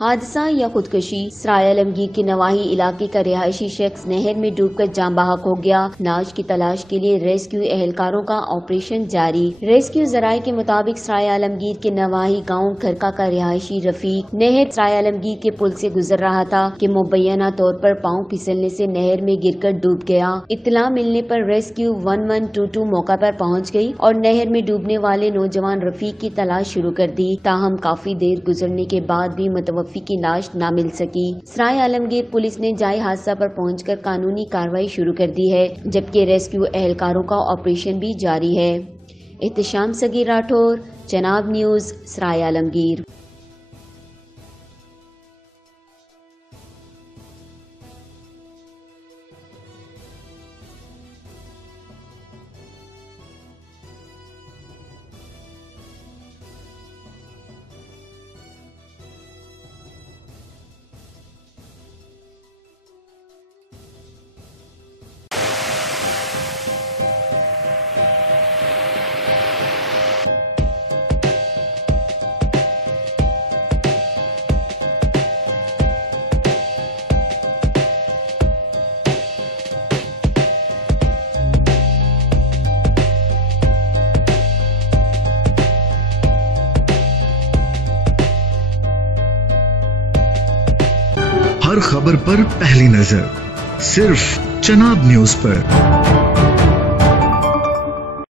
हादसा या खुदकुशी। सराय आलमगीर के नवाही इलाके का रिहायशी शख्स नहर में डूबकर जान बहक हो गया। लाश की तलाश के लिए रेस्क्यू एहलकारों का ऑपरेशन जारी। रेस्क्यू जराये के मुताबिक सराय आलमगीर के नवाही गांव खरका का रिहायशी रफीक नहर सराय आलमगीर के पुल से गुजर रहा था कि मुबैना तौर पर पाँव फिसलने से नहर में गिरकर डूब गया। इत्तला मिलने पर रेस्क्यू 1122 मौका पर पहुँच गयी और नहर में डूबने वाले नौजवान रफीक की तलाश शुरू कर दी। ताहम काफी देर गुजरने के बाद भी मुतवफ़्फ़ी की लाश न मिल सकी। सराय आलमगीर पुलिस ने जाए हादसा पर पहुंचकर कानूनी कार्रवाई शुरू कर दी है, जबकि रेस्क्यू एहलकारों का ऑपरेशन भी जारी है। एहतशाम सगीर राठौर, चनाब न्यूज़, सराय आलमगीर। हर खबर पर पहली नजर सिर्फ चनाब न्यूज पर।